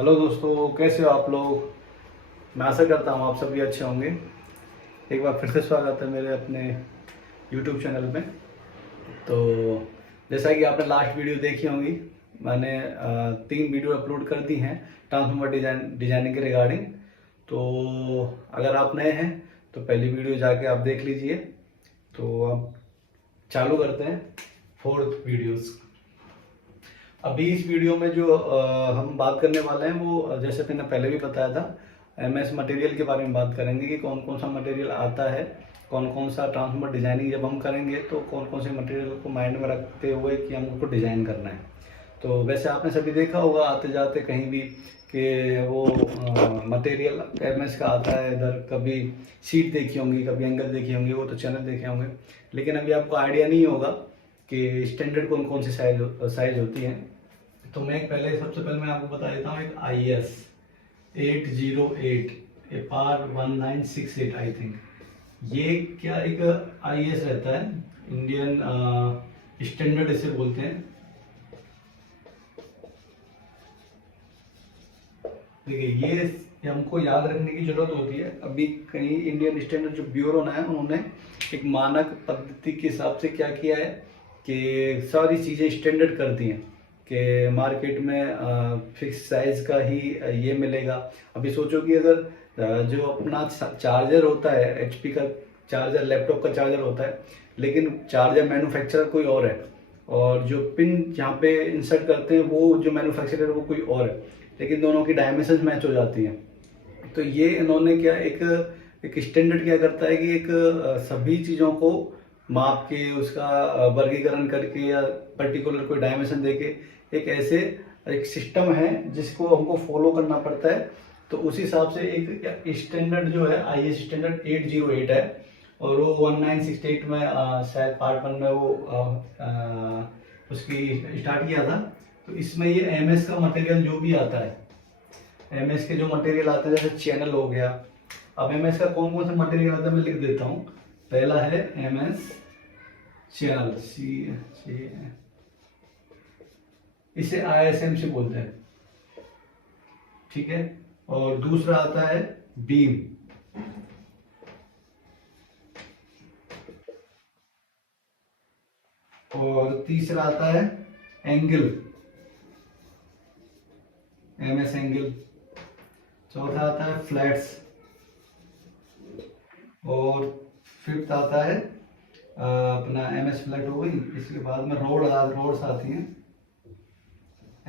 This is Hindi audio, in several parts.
हेलो दोस्तों, कैसे हो आप लोग। मैं आशा करता हूँ आप सभी अच्छे होंगे। एक बार फिर से स्वागत है मेरे अपने YouTube चैनल में। तो जैसा कि आपने लास्ट वीडियो देखी होंगी, मैंने 3 वीडियो अपलोड कर दी हैं ट्रांसफॉर्मर डिजाइनिंग के रिगार्डिंग। तो अगर आप नए हैं तो पहली वीडियो जाके आप देख लीजिए। तो अब चालू करते हैं 4th वीडियोस। अभी इस वीडियो में जो हम बात करने वाले हैं वो, जैसे मैंने पहले भी बताया था, एमएस मटेरियल के बारे में बात करेंगे कि कौन कौन सा मटेरियल आता है, कौन कौन सा ट्रांसफॉर्मर डिजाइनिंग जब हम करेंगे तो कौन कौन से मटेरियल को माइंड में रखते हुए कि हमको डिज़ाइन करना है। तो वैसे आपने सभी देखा होगा आते जाते कहीं भी कि वो मटेरियल एमएस का आता है। इधर कभी सीट देखी होंगी, कभी एंगल देखी होंगी, वो तो चैनल देखे होंगे, लेकिन अभी आपको आइडिया नहीं होगा कि स्टैंडर्ड कौन कौन सी साइज होती हैं। तो मैं सबसे पहले मैं आपको बता देता हूँ, एक IS 808 APAR 1968 आई थिंक, ये क्या एक IS रहता है, इंडियन स्टैंडर्ड इसे बोलते हैं। देखिए ये हमको याद रखने की जरूरत होती है। अभी कहीं इंडियन स्टैंडर्ड जो ब्यूरो है उन्होंने एक मानक पद्धति के हिसाब से क्या किया है कि सारी चीज़ें स्टैंडर्ड कर दी हैं कि मार्केट में फिक्स साइज का ही ये मिलेगा। अभी सोचो कि अगर जो अपना चार्जर होता है, HP का चार्जर, लैपटॉप का चार्जर होता है, लेकिन चार्जर मैन्युफैक्चरर कोई और है और जो पिन यहाँ पे इंसर्ट करते हैं वो जो मैन्युफैक्चरर है वो कोई और है, लेकिन दोनों की डायमेंशन मैच हो जाती हैं। तो ये इन्होंने क्या एक स्टैंडर्ड क्या करता है कि एक सभी चीज़ों को माप के उसका वर्गीकरण करके या पर्टिकुलर कोई डायमेंशन देके एक ऐसे एक सिस्टम है जिसको हमको फॉलो करना पड़ता है। तो उस हिसाब से एक स्टैंडर्ड जो है IS स्टैंडर्ड 808 है और वो 1968 में शायद पार्ट 1 में वो उसकी स्टार्ट किया था। तो इसमें ये MS का मटेरियल जो भी आता है, MS के जो मटेरियल आते हैं जैसे चैनल हो गया। अब MS का कौन कौन सा मटेरियल आता है मैं लिख देता हूँ। पहला है MS चैनल, इसे ISM से बोलते हैं, ठीक है। और दूसरा आता है बीम, और तीसरा आता है एंगल, MS एंगल। चौथा आता है फ्लैट्स, और फिफ्थ आता है अपना MS फ्लैट हो गई। इसके बाद में रोड्स आती हैं,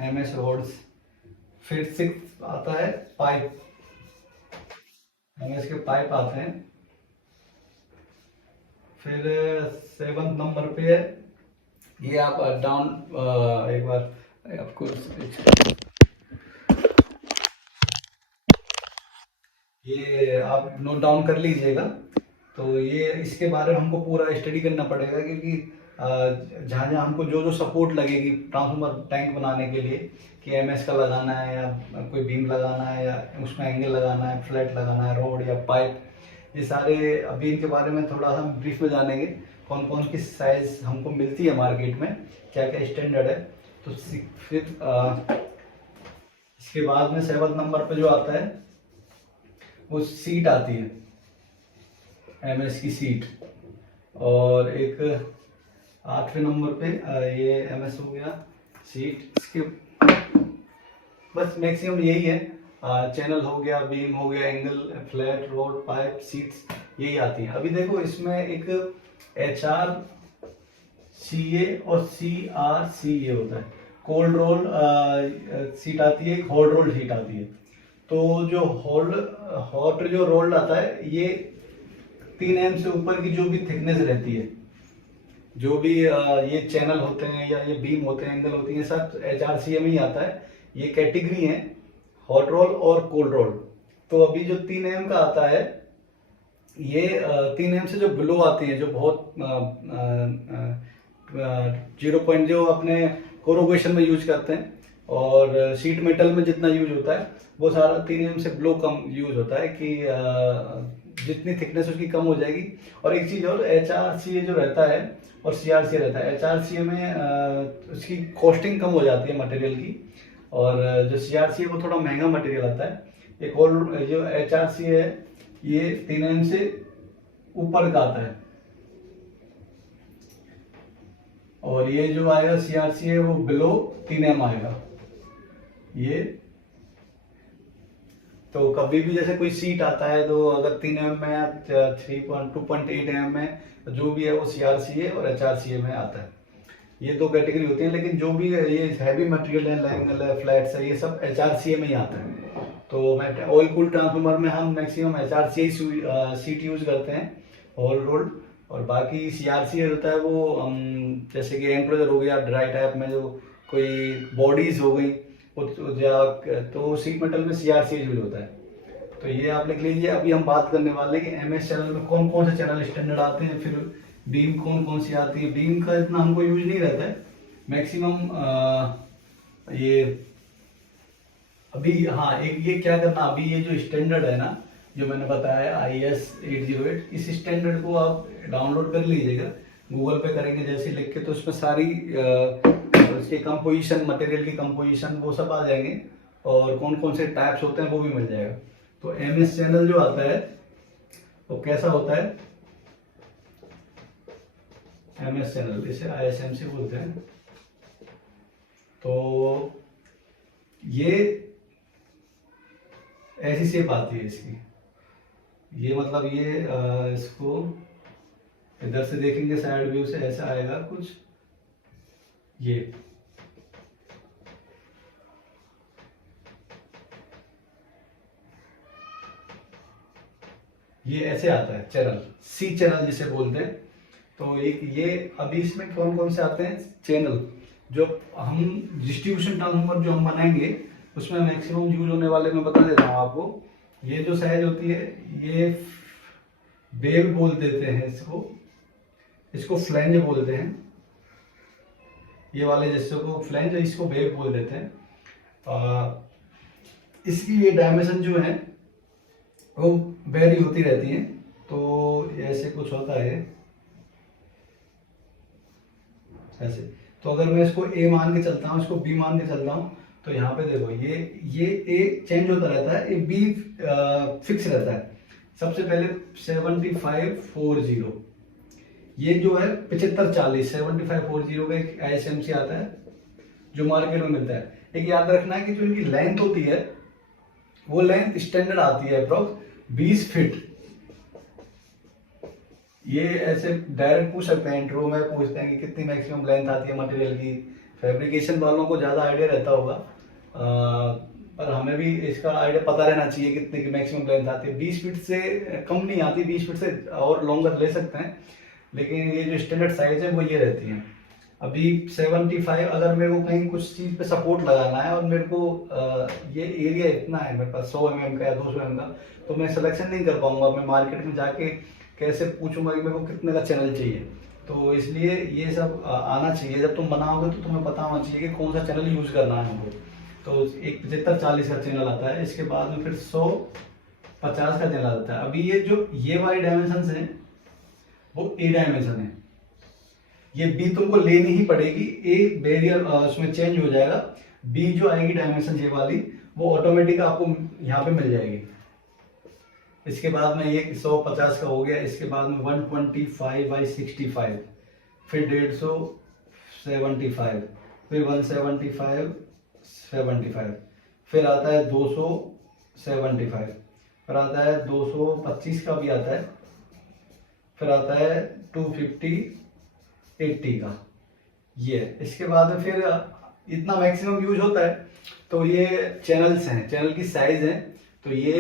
MS रोड्स। फिर सिक्स आता है पाइप, MS के पाइप आते हैं। फिर 7th नंबर पे है, ये आप डाउन एक बार आपको ये आप नोट डाउन कर लीजिएगा। तो ये इसके बारे में हमको पूरा स्टडी करना पड़ेगा क्योंकि जहाँ जहाँ हमको जो जो सपोर्ट लगेगी ट्रांसफॉर्मर टैंक बनाने के लिए कि MS का लगाना है या कोई बीम लगाना है या उसमें एंगल लगाना है, फ्लैट लगाना है, रोड या पाइप, ये सारे अभी इनके बारे में थोड़ा हम ब्रीफ में जानेंगे। कौन कौन की साइज हमको मिलती है मार्केट में, क्या क्या स्टैंडर्ड है। तो फिर इसके बाद में 7th नंबर पे जो आता है वो सीट आती है, MS की सीट। और एक 8वें नंबर पे ये MS हो गया सीट। इसके बस मैक्सिमम यही है, चैनल हो गया, बीम हो गया, angle, flat, road, pipe, seats, यही आती हैं। अभी देखो इसमें एक HR CA और CRCA होता है। कोल्ड रोल सीट आती है, एक हॉट रोल सीट आती है। तो जो हॉट जो रोल्ड आता है ये 3 mm से ऊपर की जो भी थिकनेस रहती है, जो भी ये चैनल होते हैं या ये बीम होते हैं, एंगल होती है, सब HRCA में ही आता है। ये कैटेगरी है हॉट रोल और कोल्ड रोल। तो अभी जो 3 mm का आता है ये 3 mm से जो बिलो आती है, जो बहुत 0 जो अपने कोरोगेशन में यूज करते हैं और शीट मेटल में जितना यूज होता है वो सारा 3 mm से बिलो कम यूज होता है कि जितनी थिकनेस उसकी कम हो जाएगी। और एक चीज और, HRCA जो रहता है और CRCA रहता है, HRCA में उसकी कॉस्टिंग कम हो जाती है मटेरियल की, और जो CRC है वो थोड़ा महंगा मटेरियल आता है। एक और जो HRC है ये 3 mm से ऊपर का आता है, और ये जो आएगा CRC है वो बिलो 3 mm आएगा। ये तो कभी भी जैसे कोई सीट आता है तो अगर 3 mm में या 2.8 mm में जो भी है वो CRC है और HRC में आता है। ये दो कैटेगरी होती है, लेकिन जो भी है ये हैवी मटेरियल है, लैंगल है, फ्लैट्स है, ये सब HRC में ही आता है। तो मैं ऑयल कूल ट्रांसफार्मर में हम मैक्सिमम HRC सीट यूज करते हैं, ऑल रोल्ड। और बाकी CRC होता है वो जैसे कि एंक्लोजर हो गया, ड्राई टाइप में जो कोई बॉडीज हो गई तो सीट मेटल में CRC यूज होता है। तो ये आप लिख लीजिए। अभी हम बात करने वाले हैं कि MS चैनल में कौन कौन से चैनल स्टैंडर्ड आते हैं, फिर बीम कौन कौन सी आती है। बीम का इतना हमको यूज नहीं रहता है मैक्सिमम। ये अभी हाँ एक ये क्या करना, अभी ये जो स्टैंडर्ड है ना जो मैंने बताया IS 808, इस स्टैंडर्ड को आप डाउनलोड कर लीजिएगा, गूगल पे करेंगे जैसे लिख के तो उसमें सारी उसके कंपोजिशन, मटेरियल की कंपोजिशन वो सब आ जाएंगे, और कौन कौन से टाइप्स होते हैं वो भी मिल जाएगा। तो MS चैनल जो आता है वो कैसा होता है, MS चैनल इसे ISMC बोलते हैं। तो ये ऐसी शेप आती है इसकी, ये मतलब ये इसको इधर से देखेंगे साइड व्यू से ऐसा आएगा कुछ, ये ऐसे आता है चैनल, C चैनल जिसे बोलते हैं। तो एक ये अभी इसमें कौन कौन से आते हैं चैनल, जो हम डिस्ट्रीब्यूशन ट्रांसफार्मर जो हम बनाएंगे उसमें मैक्सिमम यूज होने वाले मैं बता देता हूँ आपको। ये जो साइज होती है ये वेव बोल देते हैं इसको फ्लैंज बोलते हैं। ये वाले जैसे को फ्लैंज, इसको वेव बोल देते हैं। इसकी ये डायमेंशन जो है वो वेरी होती रहती है। तो ऐसे कुछ होता है ऐसे। तो अगर मैं इसको A मान के चलता हूँ, इसको B मान के चलता हूँ, तो यहाँ पे देखो ये A चेंज होता रहता है, ये B फिक्स रहता है। सबसे पहले 7540 ये जो है 7540, 7540 का एक ISMC आता है जो मार्केट में मिलता है। एक याद रखना है कि जो इनकी लेंथ होती है वो लेंथ स्टैंडर्ड आती है अप्रोक्स 20 फीट। ये ऐसे डायरेक्ट पूछ सकते हैं, इंटरव्यू में पूछते हैं कि कितनी मैक्सिमम लेंथ आती है मटेरियल की। फैब्रिकेशन वालों को ज़्यादा आइडिया रहता होगा, पर हमें भी इसका आइडिया पता रहना चाहिए कितने की मैक्सिमम लेंथ आती है। 20 फीट से कम नहीं आती, 20 फीट से और लॉन्गर ले सकते हैं, लेकिन ये जो स्टैंडर्ड साइज है वो ये रहती है। अभी 75 अगर मेरे को कहीं कुछ चीज़ पे सपोर्ट लगाना है और मेरे को ये एरिया इतना है मेरे पास 100 mm का या 200 mm का, तो मैं सिलेक्शन नहीं कर पाऊंगा। मैं मार्केट में जाके कैसे पूछूंगा कि मेरे को कितने का चैनल चाहिए। तो इसलिए ये सब आना चाहिए। जब तुम बनाओगे तो तुम्हें पता होना चाहिए कि कौन सा चैनल यूज करना है हमको। तो एक 75-40 का चैनल आता है, इसके बाद में फिर 100-50 का चैनल आता है। अभी ये वाली डायमेंशन है वो A डायमेंशन है, ये B तुमको लेनी ही पड़ेगी। A बैरियर उसमें चेंज हो जाएगा, B जो आएगी डायमेंशन ये वाली वो ऑटोमेटिक आपको यहाँ पे मिल जाएगी। इसके बाद में ये 150 का हो गया, इसके बाद में 125/65, फिर 150/75, फिर 175/75, फिर आता है 275, फिर आता है 225 का भी आता है, फिर आता है 250/80 का। ये इसके बाद में फिर इतना मैक्सिमम यूज होता है। तो ये चैनल्स हैं, चैनल की साइज है। तो ये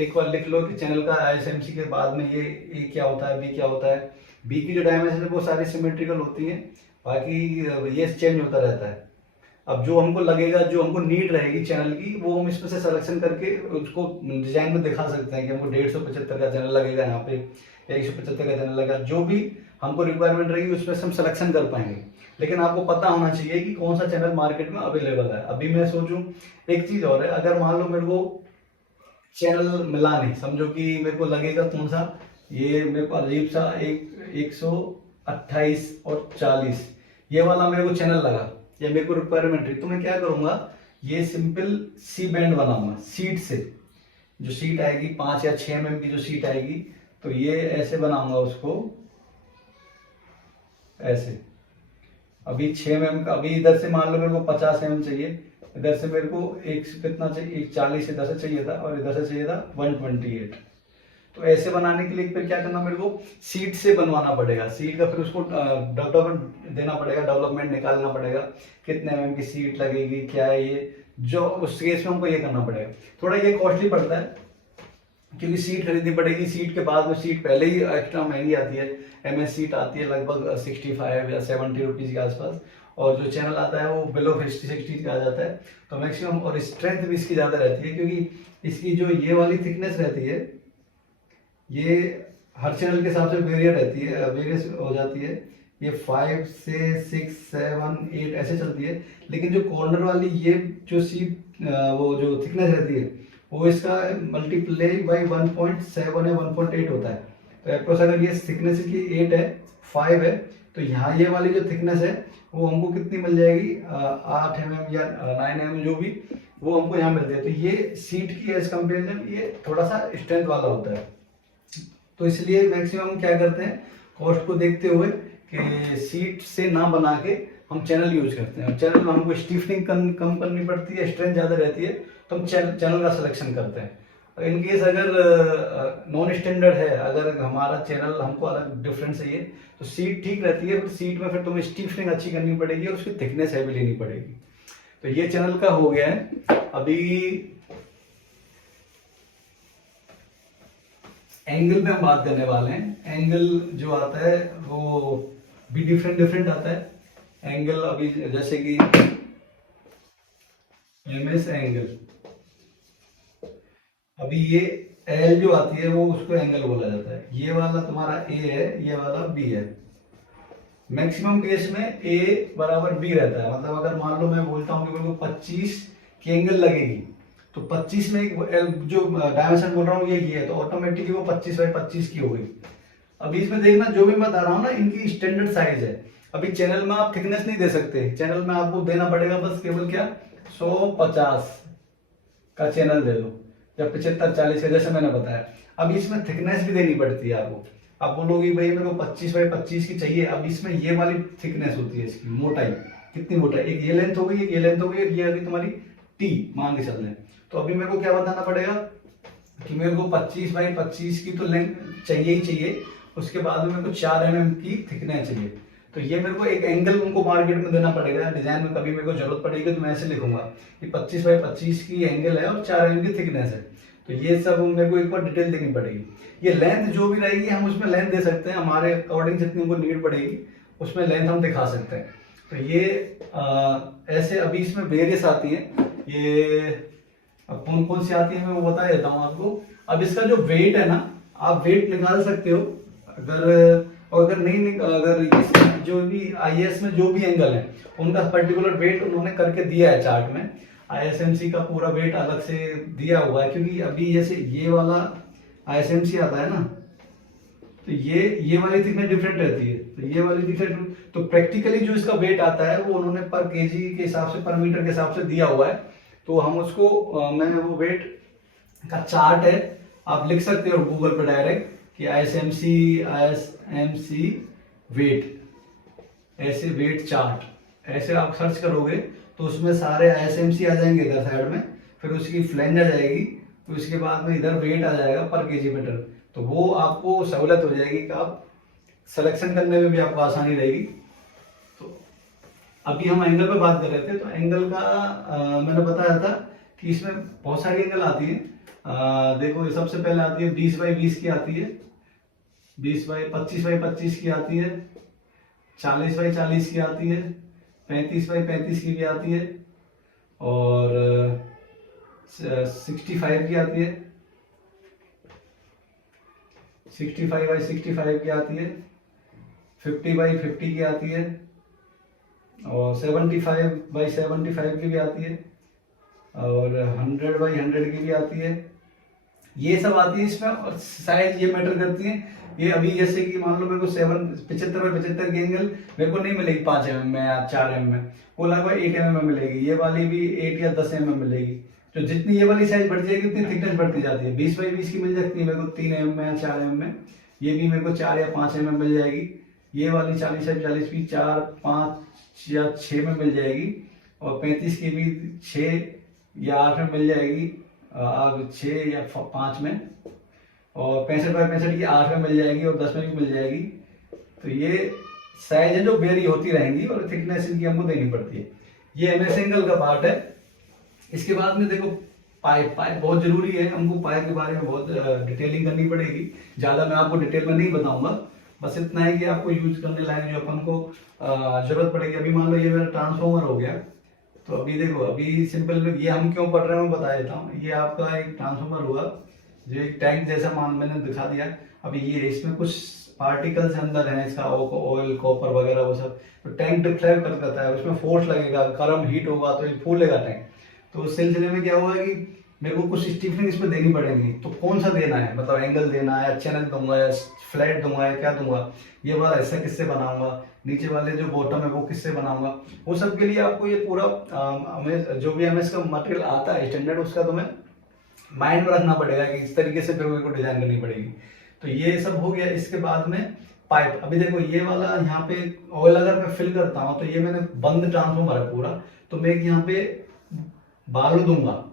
एक बार लिख लो कि चैनल का ISMC के बाद में ये A क्या होता है, B क्या होता है। B की जो डायमेंशन है वो सारी सिमेट्रिकल होती है, बाकी ये चेंज होता रहता है। अब जो हमको लगेगा, जो हमको नीड रहेगी चैनल की, वो हम इसमें से सिलेक्शन करके उसको डिजाइन में दिखा सकते हैं कि हमको 175 का चैनल लगेगा, यहाँ पे 175 का चैनल लगेगा। जो भी हमको रिक्वायरमेंट रहेगी उसमें से हम सिलेक्शन कर पाएंगे। लेकिन आपको पता होना चाहिए कि कौन सा चैनल मार्केट में अवेलेबल है। अभी मैं सोचूं, एक चीज और है, अगर मान लो मेरे को चैनल मिला नहीं, समझो कि मेरे को लगेगा कौन सा, ये मेरे को अजीब सा 128 और 40 ये वाला मेरे को चैनल लगा, या मेरे को रिक्वायरमेंट है, तो मैं क्या करूंगा, ये सिंपल सी बैंड बनाऊंगा सीट से, जो सीट आएगी 5 या 6 mm की जो सीट आएगी, तो ये ऐसे बनाऊंगा उसको, ऐसे। अभी 6 mm का, अभी इधर से मान लो मेरे को 50 mm चाहिए, इधर से मेरे को एक कितना चाहिए, 140 इधर से चाहिए था और इधर से चाहिए था 128। तो ऐसे बनाने के लिए फिर क्या करना, मेरे को सीट से बनवाना पड़ेगा, सीट का फिर उसको डेवलपमेंट देना पड़ेगा, डेवलपमेंट निकालना पड़ेगा, कितने mm की सीट लगेगी, क्या है ये, जो उस केस में हमको ये करना पड़ेगा। थोड़ा ये कॉस्टली पड़ता है क्योंकि सीट खरीदनी पड़ेगी, सीट के बाद में सीट पहले ही एक्स्ट्रा महंगी आती है। MS सीट आती है लगभग 65 या 70 रुपीज़ के आसपास, और जो चैनल आता है वो बिलो 50-60 का आ जाता है। तो मैक्सिमम, और स्ट्रेंथ भी इसकी ज़्यादा रहती है क्योंकि इसकी जो ये वाली थिकनेस रहती है, ये हर चैनल के हिसाब से वेरियर रहती है, वेरियस हो जाती है। ये 5 से 6, 7, 8 ऐसे चलती है, लेकिन जो कॉर्नर वाली ये जो सीट वो जो थिकनेस रहती है, वो इसका मल्टीप्लाई बाई 1.7 या 1.8 होता है। तो एप्रोक्स अगर ये थिकनेस की 8 है, 5 है, तो यहाँ ये वाली जो थिकनेस है वो हमको कितनी मिल जाएगी, 8 mm या 9 mm जो भी, वो हमको यहाँ मिलती है। तो ये सीट की एज कंपेरिजन ये थोड़ा सा स्ट्रेंथ वाला होता है। तो इसलिए मैक्सिमम क्या करते हैं, कॉस्ट को देखते हुए कि सीट से ना बना के हम चैनल यूज करते हैं। चैनल में हमको स्टीफनिंग कम करनी पड़ती है, स्ट्रेंथ ज़्यादा रहती है, तो हम चैनल का सिलेक्शन करते हैं। इन केस अगर नॉन स्टैंडर्ड है, अगर हमारा चैनल हमको अलग डिफरेंट चाहिए, तो सीट ठीक रहती है, फिर सीट में फिर तुम्हें स्टीफनिंग अच्छी करनी पड़ेगी और उसकी थिकनेस हैवी लेनी पड़ेगी। तो ये चैनल का हो गया है। अभी एंगल पे हम बात करने वाले हैं। एंगल जो आता है वो भी डिफरेंट आता है एंगल। अभी जैसे कि MS एंगल, अभी ये L जो आती है वो उसको एंगल बोला जाता है। ये वाला तुम्हारा A है, ये वाला B है। मैक्सिमम केस में A बराबर B रहता है। मतलब अगर मान लो मैं बोलता हूँ कि मेरे को 25 की एंगल लगेगी, तो 25 में जो डायमेंशन बोल रहा हूँ ये है, तो ऑटोमेटिकली वो 25/25 की हो गई। अभी इसमें देखना, जो भी मैं बता रहा हूँ ना, इनकी स्टैंडर्ड साइज है। अभी चैनल में आप थिकनेस नहीं दे सकते, चैनल में आपको देना पड़ेगा बस केवल क्या, 150 का चैनल दे दो या 75-40 का, जैसे मैंने बताया। अब इसमें थिकनेस भी देनी पड़ती है आपको। आप बोलोगे भाई मेरे को 25/25 की चाहिए। अब इसमें ये वाली थिकनेस होती है, इसकी मोटाई कितनी मोटाई, एक ये लेंथ हो गई, एक ये लेंथ हो गई, ये अभी तुम्हारी T मान के चल रहे हैं। तो अभी मेरे को क्या बताना पड़ेगा कि मेरे को 25/25 की तो लेंथ चाहिए ही चाहिए, उसके बाद में मेरे को 4 mm की थिकनेस चाहिए। तो ये मेरे को एक एंगल उनको मार्केट में देना पड़ेगा। डिजाइन में कभी मेरे को जरूरत पड़ेगी तो मैं ऐसे लिखूंगा कि 25/25 की एंगल है और 4 mm की थिकनेस है। तो ये सब मेरे को एक बार डिटेल देनी पड़ेगी। ये लेंथ जो भी रहेगी हम उसमें लेंथ दे सकते हैं, हमारे अकॉर्डिंग जितनी उनको नीड पड़ेगी उसमें लेंथ हम दिखा सकते हैं। तो ये ऐसे अभी इसमें वेरियस आती है। ये अब कौन कौन सी आती है मैं वो बता देता हूँ आपको। अब इसका जो वेट है ना, आप वेट निकाल सकते हो अगर नहीं, अगर जो भी IS में जो भी एंगल है उनका पर्टिकुलर वेट उन्होंने करके दिया है चार्ट में। ISMC का पूरा वेट अलग से दिया हुआ है, क्योंकि अभी जैसे ये वाला ISMC आता है ना, तो ये वाली थिकनेस डिफरेंट रहती है, तो ये वाली डिफरेंट। तो प्रैक्टिकली जो इसका वेट आता है वो उन्होंने पर केजी के हिसाब से, पर मीटर के हिसाब से दिया हुआ है। तो हम उसको मैंने वो वेट का चार्ट है, आप लिख सकते हो गूगल पे डायरेक्ट कि ISMC वेट, ऐसे वेट चार्ट ऐसे आप सर्च करोगे तो उसमें सारे ISMC आ जाएंगे इधर साइड में, फिर उसकी फ्लैंज आ जाएगी, तो इसके बाद में इधर वेट आ जाएगा पर केजी मीटर। तो वो आपको सहूलत हो जाएगी कि आप सिलेक्शन करने में भी आपको आसानी रहेगी। तो अभी हम एंगल पे बात कर रहे थे, तो एंगल का मैंने बताया था कि इसमें बहुत सारी एंगल आती है। देखो ये सबसे पहले आती है 20/20 की आती है, 25/25 की आती है, 40/40 की आती है, 35/35 की भी आती है, और 65 की आती है, 65/65 की आती है, 50/50 की आती है, और 75/75 की भी आती है, और 100/100 की भी आती है। ये सब आती है। इसमें साइज ये मैटर करती है। ये अभी जैसे कि मान लो मेरे को 75/75 की एंगल मेरे को नहीं मिलेगी 5 mm में या 4 mm में, वो लगभग 8 mm में मिलेगी, ये वाली भी 8 या 10 mm मिलेगी। जो जितनी ये वाली साइज बढ़ जाएगी उतनी थिकनेस बढ़ती जाती है। 20 बाई 20 की मिल सकती है मेरे को 3 mm में या 4 mm में, ये भी मेरे को 4 या 5 mm मिल जाएगी। ये वाली 40 या 40 भी 4, 5 या 6 में मिल जाएगी, और 35 की भी 6 या 8 में मिल जाएगी, 6 या 5 में, और 65 बाई 65 की 8 में मिल जाएगी और 10 में भी मिल जाएगी। तो ये साइज है जो वेरी होती रहेंगी और थिकनेस इनकी हमको देनी पड़ती है। ये MS एंगल का पार्ट है। इसके बाद में देखो पाइप बहुत जरूरी है, हमको पाइप के बारे में बहुत डिटेलिंग करनी पड़ेगी। ज़्यादा मैं आपको डिटेल में नहीं बताऊंगा, बस इतना है कि आपको यूज करने लायक जो अपन को जरूरत पड़ेगी। अभी मान लो ये मेरा ट्रांसफॉर्मर हो गया, तो अभी देखो, अभी सिंपल ये हम क्यों पढ़ रहे हैं मैं बता देता हूँ। ये आपका एक ट्रांसफॉर्मर हुआ जो एक टैंक जैसा मैंने दिखा दिया। अभी ये इसमें कुछ पार्टिकल्स अंदर हैं, इसका ऑयल कॉपर वगैरह वो सब, तो टैंक डिफ्लेक्ट करता है, उसमें फोर्स लगेगा, गर्म हीट होगा तो ये फूलेगा टैंक। तो उस सिलसिले में क्या हुआ कि मेरे को कुछ स्टीफनिंग इसमें देनी पड़ेगी। तो कौन सा देना है, मतलब एंगल देना है, चैनल दूंगा या फ्लैट दूंगा या क्या दूंगा, ये वाला हिस्सा किससे बनाऊंगा, नीचे वाले जो बॉटम है वो किससे बनाऊंगा, वो सब के लिए आपको ये पूरा जो भी MS का मटेरियल आता है स्टैंडर्ड, उसका तुम्हें माइंड में रखना पड़ेगा कि इस तरीके से फिर मेरे को डिजाइन करनी पड़ेगी। तो ये सब हो गया। इसके बाद में पाइप, अभी देखो ये वाला यहाँ पे ऑयल अगर मैं फिल करता हूँ तो ये मैंने बंद ट्रांसफॉर्मर है पूरा, तो मैं यहाँ पे बाल दूंगा,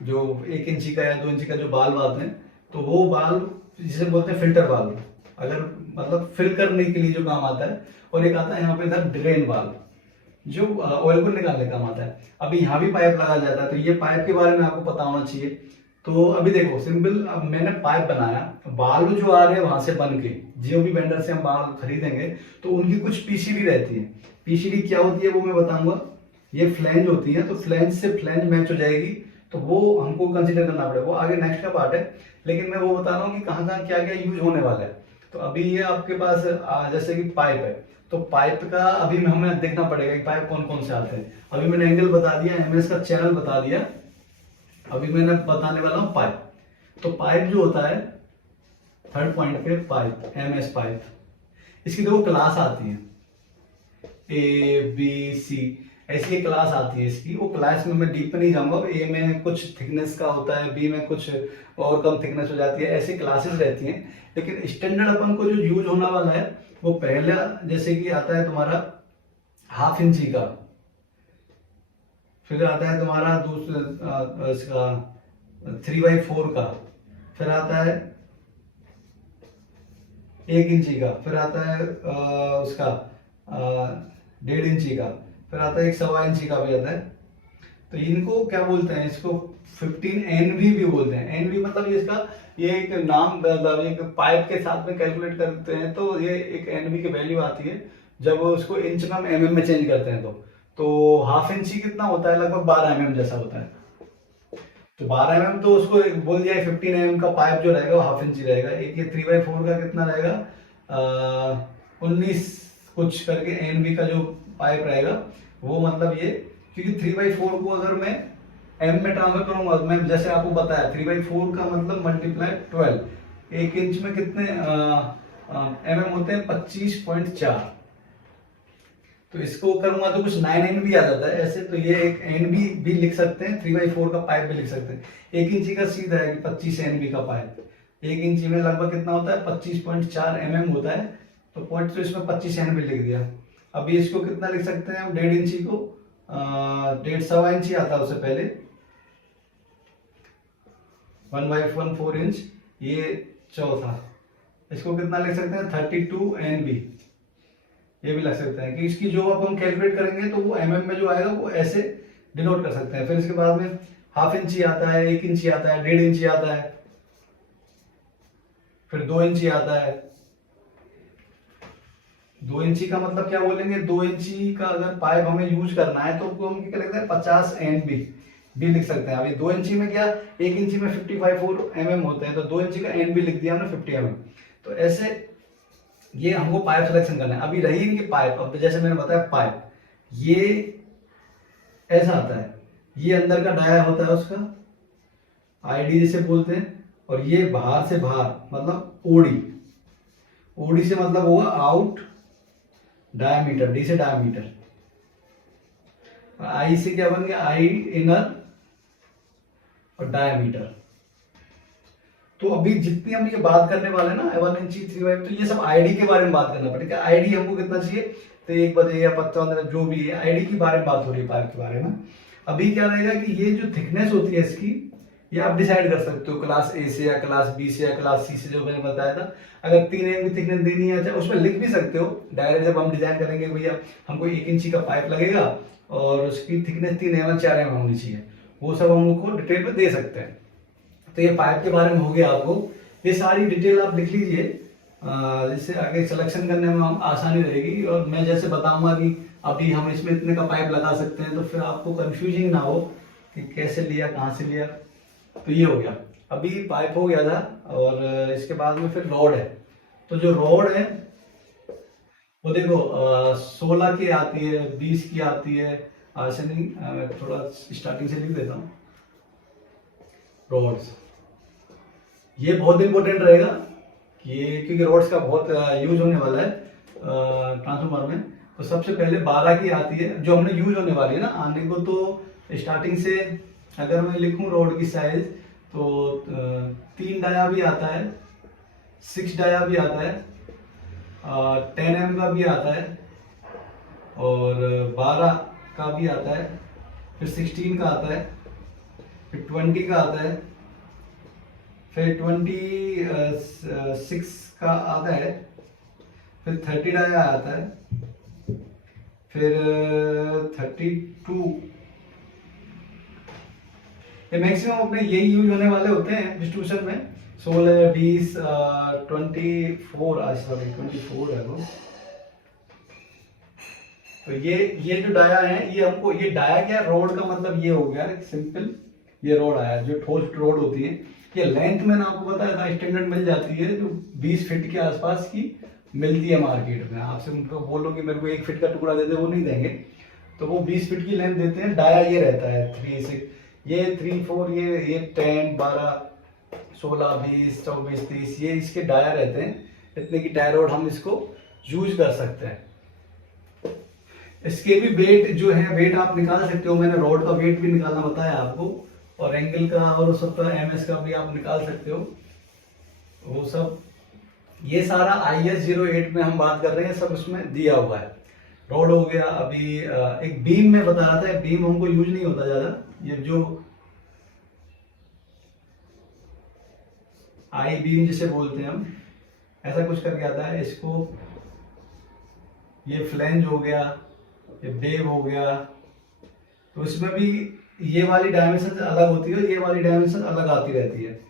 जो 1 इंची का या 2 इंची का जो बाल आते हैं, तो वो बाल जिसे बोलते हैं फिल्टर बाल, अगर मतलब फिल करने के लिए जो काम आता है। और एक आता है यहाँ पे इधर ड्रेन बाल, जो ऑयल को निकालने काम आता है। अभी यहाँ भी पाइप लगाया जाता है, तो ये पाइप के बारे में आपको पता होना चाहिए। तो अभी देखो सिंपल, अब मैंने पाइप बनाया, बाल जो आ रहे हैं वहां से बन के, जो भी वेंडर से हम बाल खरीदेंगे तो उनकी कुछ PCD रहती है। PCD क्या होती है वो मैं बताऊंगा। ये फ्लैंज होती है, तो फ्लैंज से फ्लैंज मैच हो जाएगी, तो वो हमको कंसीडर करना पड़ेगा, वो आगे नेक्स्ट का पार्ट है। लेकिन मैं वो बता रहा हूँ कि कहाँ कहाँ क्या क्या यूज होने वाला है। तो अभी ये आपके पास जैसे कि पाइप है, तो पाइप का अभी हमें देखना पड़ेगा कि पाइप कौन कौन से आते हैं। अभी मैंने एंगल बता दिया, MS का चैनल बता दिया, अभी मैंने बताने वाला हूँ पाइप। तो पाइप जो होता है, 3rd पॉइंट पे पाइप, MS पाइप, इसकी देखो क्लास आती है A B C, ऐसी एक क्लास आती है इसकी। वो क्लास में मैं डीप में नहीं जाऊंगा। A में कुछ थिकनेस का होता है, B में कुछ और कम थिकनेस हो जाती है, ऐसी क्लासेस रहती हैं। लेकिन स्टैंडर्ड अपन को जो यूज होने वाला है वो पहला जैसे कि आता है तुम्हारा 1/2 इंची का, फिर आता है तुम्हारा दूसरा इसका 3/4 का, फिर आता है 1 इंची का, फिर आता है उसका 1.5 इंची का, फिर आता है 1 1/4 इंची का भी आता है। तो इनको क्या बोलते हैं, इसको 15 NV भी बोलते हैं। NV मतलब इसका ये एक नाम, मतलब एक पाइप के साथ में कैलकुलेट करते हैं, तो ये एक NV की वैल्यू आती है जब उसको इंच में MM में चेंज करते हैं। तो 1/2 इंची कितना होता है, लगभग 12 mm जैसा होता है। तो 12 mm तो उसको बोल दिया 15 mm का पाइप जो रहेगा वो 1/2 इंची रहेगा। एक ये 3/4 का कितना रहेगा, 19 कुछ करके NV का जो पाइप रहेगा वो, मतलब ये, क्योंकि 3/4 को अगर मैं M में ट्रांसफर करूंगा, मैं जैसे आपको बताया 3/4 का मतलब मल्टीप्लाई 12, 1 इंच में कितने MM होते हैं, 25.4। तो इसको करूंगा तो कुछ 9 NV आ जाता है ऐसे। तो ये एक NV भी लिख सकते हैं, 3/4 का पाइप भी लिख सकते हैं। 1 इंची का सीधा है कि 25 NV का पाइप, 1 इंची में लगभग कितना होता है, 25.4 mm होता है। तो पॉइंट तो इसमें 25 NV लिख दिया। अभी इसको कितना लिख सकते हैं हम, 1.5 इंची को 1.5 सवा इंची आता है उससे पहले, 1/4 इंच, ये चौथा, इसको कितना लिख सकते हैं, 32 NV, ये भी लग सकते हैं। कि इसकी जो अब हम कैलकुलेट करेंगे तो वो MM में जो आएगा वो ऐसे डिनोट कर सकते हैं। फिर इसके बाद में 1/2 इंची आता है, 1 इंची आता है, 1.5 इंची आता है, फिर 2 इंची आता है। 2 इंची का मतलब क्या बोलेंगे, 2 इंची का अगर पाइप हमें यूज करना है तो हम क्या लिखते हैं, 50 NV भी लिख सकते हैं। अभी 2 इंची में क्या, 1 इंची में 55 mm होते हैं, तो 2 इंची का NV लिख दिया हमने 50 mm। तो ऐसे ये हमको पाइप सिलेक्शन करना है। अभी रही इनकी पाइप, अब जैसे मैंने बताया पाइप ये ऐसा आता है, ये अंदर का डाया होता है उसका ID जिसे बोलते हैं, और ये बाहर से बाहर मतलब OD से मतलब होगा आउट डायमीटर, D से डायमीटर। आई से क्या बन गया, आई इनर और डायमीटर। तो अभी जितनी हम ये बात करने वाले हैं ना 1 इंची 3 वाई, तो ये सब आईडी के बारे में बात करना पड़ेगा। आईडी हमको कितना चाहिए, तो 1 बजे या 55 जो भी है, आईडी के बारे में बात हो रही है पाइप के बारे में। अभी क्या रहेगा कि ये जो थिकनेस होती है इसकी, ये आप डिसाइड कर सकते हो क्लास ए से या क्लास बी से या क्लास सी से, जो मैंने बताया था। अगर 3 एम की थिकनेस देनी है, अच्छा उसमें लिख भी सकते हो डायरेक्ट, जब हम डिजाइन करेंगे भैया हमको 1 इंची का पाइप लगेगा और उसकी थिकनेस 3 एम 4 एम होनी चाहिए, वो सब हम उनको डिटेल में दे सकते हैं। तो ये पाइप के बारे में हो गया आपको, ये सारी डिटेल आप लिख लीजिए, जिससे आगे सिलेक्शन करने में हम आसानी रहेगी। और मैं जैसे बताऊंगा कि अभी हम इसमें इतने का पाइप लगा सकते हैं, तो फिर आपको कंफ्यूजिंग ना हो कि कैसे लिया कहाँ से लिया। तो ये हो गया, अभी पाइप हो गया था। और इसके बाद में फिर रॉड है। तो जो रॉड है वो देखो 16 की आती है, 20 की आती है, ऐसे नहीं, मैं थोड़ा स्टार्टिंग से लिख देता हूँ। रॉड्स ये बहुत इंपॉर्टेंट रहेगा, ये क्योंकि रॉड्स का बहुत यूज होने वाला है ट्रांसफार्मर में। तो सबसे पहले 12 की आती है जो हमने यूज होने वाली है ना आने को। तो स्टार्टिंग से अगर मैं लिखूं रॉड की साइज, तो 3 डाया भी आता है, 6 डाया भी आता है, 10 एम का भी आता है, और 12 का भी आता है, फिर 16 का आता है, फिर 20 का आता है, फिर 26 का आता है, फिर 30 डाया आता है, फिर 32। ये मैक्सिमम अपने यही यूज होने वाले होते हैं डिस्ट्रीब्यूशन में। 16, 20, 24, आज सॉरी 24 है वो। तो ये जो डाया है, ये हमको, ये डाया क्या, रोड का मतलब ये हो गया सिंपल, ये रोड आया जो ठोस रोड होती है। ये लेंथ मैंने आपको बताया था स्टैंडर्ड मिल जाती है, जो 20 फीट के आसपास की मिलती है मार्केट में। आपसे उनको बोलो कि मेरे को 1 फीट का टुकड़ा दे दे, वो नहीं देंगे। तो वो 20 फीट की लेंथ देते हैं। डाया ये रहता है 3, 6, ये 3, 4, ये 10, 12, 16, 20, 24, 30, ये इसके डाया रहते हैं। इतने की टायर रोड हम इसको यूज कर सकते हैं। इसके भी वेट जो है, वेट आप निकाल सकते हो। मैंने रोड का वेट भी निकालना बताया आपको, और एंगल का और सबका एमएस का भी आप निकाल सकते हो वो सब। ये सारा IS 08 में हम बात कर रहे हैं, सब उसमें दिया हुआ है। रोड हो गया। अभी एक बीम में बता रहा था, बीम हमको यूज नहीं होता ज्यादा। ये जो आई बीम जिसे बोलते हैं हम, ऐसा कुछ करके आता है इसको। ये फ्लैंज हो गया, ये बेव हो गया। तो इसमें भी ये वाली डायमेंशन अलग होती है, ये वाली डायमेंशन अलग आती रहती है।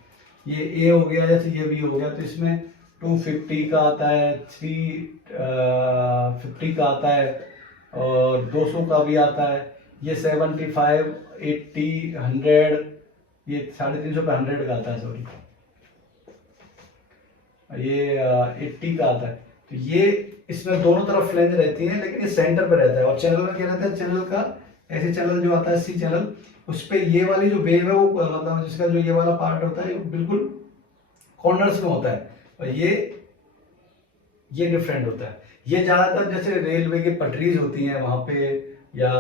ये ए हो गया, जैसे ये बी हो गया। तो इसमें 250 का आता है, 350 का आता है, और 200 का भी आता है। ये 75, 80, 100, ये 350 पे 100 का आता है, सॉरी, ये 80 का आता है। तो ये इसमें दोनों तरफ फ्लैंज रहती है, लेकिन ये सेंटर पे रहता है। और चैनल में क्या रहता है, चैनल का ऐसे चैनल जो आता है सी चैनल, उस पे ये वाली जो वेव है वो मतलब जिसका जो ये वाला पार्ट होता है, बिल्कुल कॉर्नर्स में होता है। और ये डिफरेंट होता है। ये ज्यादातर जैसे रेलवे की पटरीज होती हैं वहां पे, या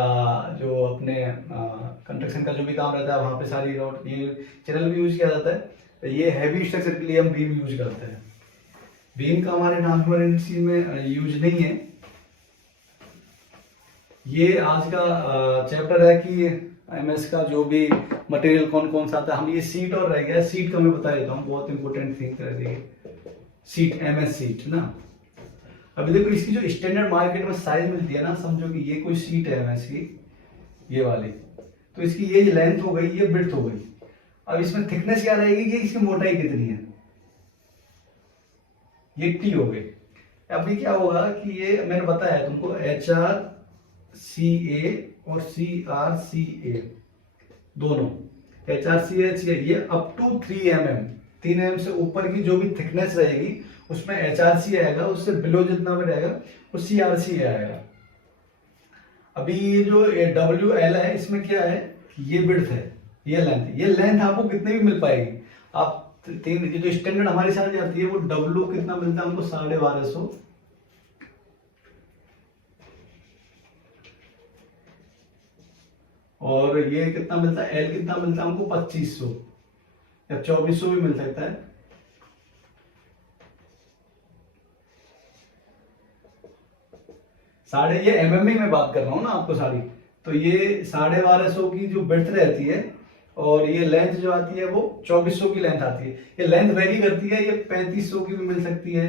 जो अपने कंस्ट्रक्शन का जो भी काम रहता है वहां पे सारी रोड ये चैनल भी यूज किया जाता है। तो ये हैवी स्ट्रक्चर के लिए हम बीम यूज करते हैं। बीम का हमारे ट्रांसपेरेंसी में यूज नहीं है। ये आज का चैप्टर है कि एमएस का जो भी मटेरियल कौन कौन सा आता है। हम ये सीट और रह गया, सीट का मैं बता देता हूँ, बहुत इंपॉर्टेंट थिंग कर दी सीट, एमएस सीट ना। अभी देखो इसकी जो स्टैंडर्ड मार्केट में साइज मिलती है ना, समझो कि ये कोई सीट है एमएस की, ये वाली। तो इसकी ये लेंथ हो गई, ये ब्रेड्थ हो गई। अब इसमें थिकनेस क्या रहेगी कि इसकी मोटाई कितनी है, ये टी हो गई। अभी क्या होगा कि ये मैंने बताया तुमको HRCA और CRCA दोनों, HRCA ये अप टू 3 mm, 3 mm से ऊपर की जो भी थिकनेस रहेगी उसमें HRC आएगा, उससे बिलो जितना भी रहेगा वो CRC आएगा। अभी ये जो WL है, इसमें क्या है, ये विड्थ है, ये लेंथ। ये लेंथ आपको कितने भी मिल पाएगी। आप तीन, ये जो स्टैंडर्ड हमारी साइज आती है वो W कितना मिलता है हमको, 1250। और ये कितना मिलता है, एल कितना मिलता है हमको 2500 या 2400 भी मिल सकता है। साढ़े, ये एमएमई में बात कर रहा हूँ ना आपको सारी, तो ये 1250 की जो ब्रेड्थ रहती है और ये लेंथ जो आती है वो 2400 की लेंथ आती है। ये लेंथ वेरी करती है, ये 3500 की भी मिल सकती है,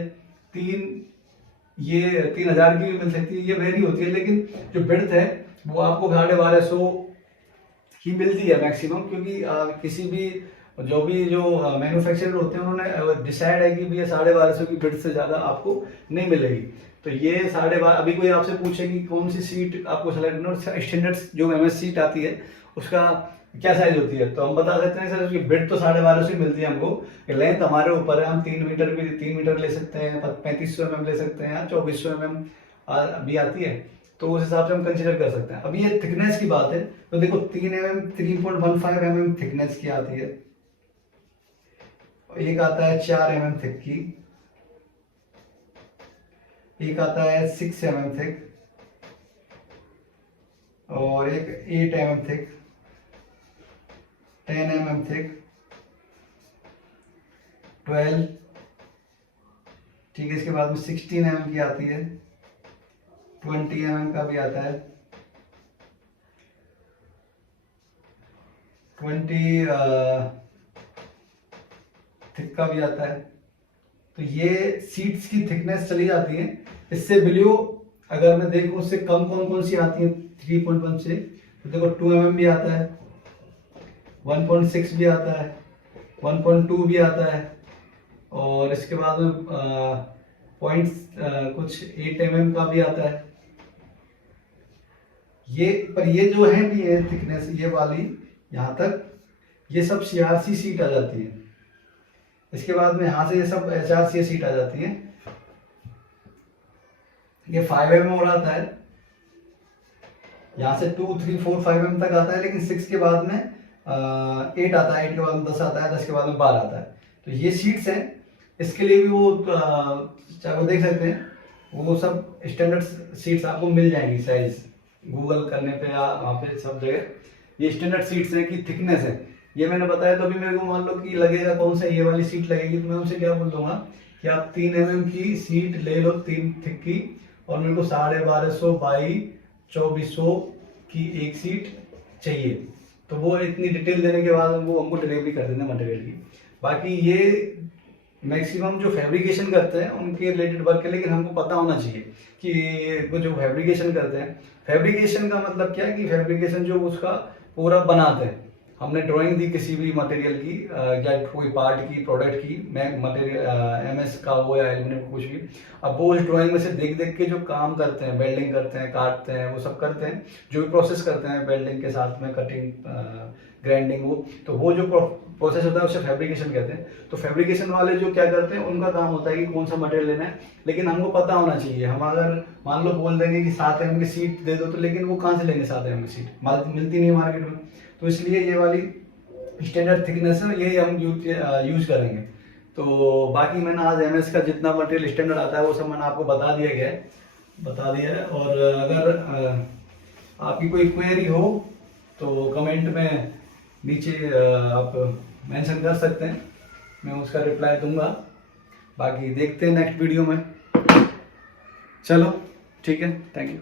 ये 3000 की भी मिल सकती है, ये वेरी होती है। लेकिन जो ब्रेड्थ है वो आपको 1250 की मिलती है मैक्सिमम, क्योंकि किसी भी जो मैन्युफैक्चरर होते हैं उन्होंने डिसाइड है कि भैया 1250 की ब्रेड्थ से ज्यादा आपको नहीं मिलेगी। तो ये 12.5, अभी कोई आपसे पूछे कि कौन सी सीट आपको सेलेक्ट करना है, स्टैंडर्ड जो एमएस सीट आती है उसका क्या साइज होती है, तो हम बता सकते हैं सर उसकी ब्रेड्थ तो 12.5 से मिलती है हमको। लेंथ हमारे ऊपर है, हम 3 मीटर ले सकते हैं, 3500 mm ले सकते हैं, 2400 mm भी आती है, तो उस हिसाब से हम कंसीडर कर सकते हैं। अभी ये थिकनेस की बात है, तो देखो 3 mm 3.15 mm थिकनेस की आती है, एक आता है 4 mm थिक की, एक आता है 6 mm थिक, और एक 8 mm थिक, 10 mm थिक, 12, ठीक है। इसके बाद में 16 mm की आती है, 20 mm का भी आता है, 20 थिक का भी आता है। तो ये सीट्स की थिकनेस चली जाती है। इससे बिलो अगर मैं देखूं उससे कम कौन कौन सी आती है 3.1 से, तो देखो 2 mm भी आता है, 1.6 भी आता है, 1.2 भी आता है, और इसके बाद में कुछ 8 mm का भी आता है। ये जो है भी है थिकनेस, ये वाली यहाँ तक, ये सब CRC सीट आ जाती है। इसके बाद में यहाँ से ये सब HRC सीट आ जाती है। ये 5 mm और आता है, यहाँ से 2, 3, 4, 5 mm तक आता है, लेकिन 6 के बाद में 8 आता है, 8 के बाद में 10 आता है, 10 के बाद में 12 आता है। तो ये सीट्स हैं, इसके लिए भी वो चाहे वो देख सकते हैं, वो सब स्टैंडर्ड सीट्स आपको मिल जाएंगी साइज, गूगल करने पे या वहाँ पे सब जगह ये स्टैंडर्ड सीट्स हैं की थिकनेस है। ये मैंने बताया, तो अभी मेरे को मान लो कि लगेगा कौन सा, ये वाली सीट लगेगी, तो मैं उनसे क्या बोल दूंगा कि आप 3 mm की सीट ले लो, 3 थिक की, और मेरे को 1250 बाई 2400 की एक सीट चाहिए। तो वो इतनी डिटेल देने के बाद वो हमको डिलीवरी कर देते हैं मटेरियल की। बाकी ये मैक्सिमम जो फैब्रिकेशन करते हैं उनके रिलेटेड वर्क है, लेकिन हमको पता होना चाहिए कि वो जो फैब्रिकेशन करते हैं, फैब्रिकेशन का मतलब क्या है कि फैब्रिकेशन जो उसका पूरा बनाते हैं, हमने ड्राइंग दी किसी भी मटेरियल की या कोई पार्ट की, प्रोडक्ट की, मटेरियल एमएस का हो या एल्यूमिनियम कुछ भी, अब वो उस ड्राइंग में से देख देख के जो काम करते हैं, वेल्डिंग करते हैं, काटते हैं, वो सब करते हैं, जो भी प्रोसेस करते हैं वेल्डिंग के साथ में, कटिंग, ग्राइंडिंग, वो जो प्रोसेस होता है उसे फैब्रिकेशन कहते हैं। तो फैब्रिकेशन वाले जो क्या करते हैं, उनका काम होता है कि कौन सा मटेरियल लेना है, लेकिन हमको पता होना चाहिए। हम अगर मान लो बोल देंगे कि 7 mm की सीट दे दो, तो लेकिन वो कहाँ से लेंगे 7 mm की सीट, मिलती नहीं मार्केट में। तो इसलिए ये वाली स्टैंडर्ड थिकनेस है, ये हम यूज करेंगे। तो बाकी मैंने आज एमएस का जितना मटेरियल स्टैंडर्ड आता है वो सब मैंने आपको बता दिया है। और अगर आपकी कोई क्वेरी हो तो कमेंट में नीचे आप मेंशन कर सकते हैं, मैं उसका रिप्लाई दूंगा। बाकी देखते हैं नेक्स्ट वीडियो में। चलो ठीक है, थैंक यू।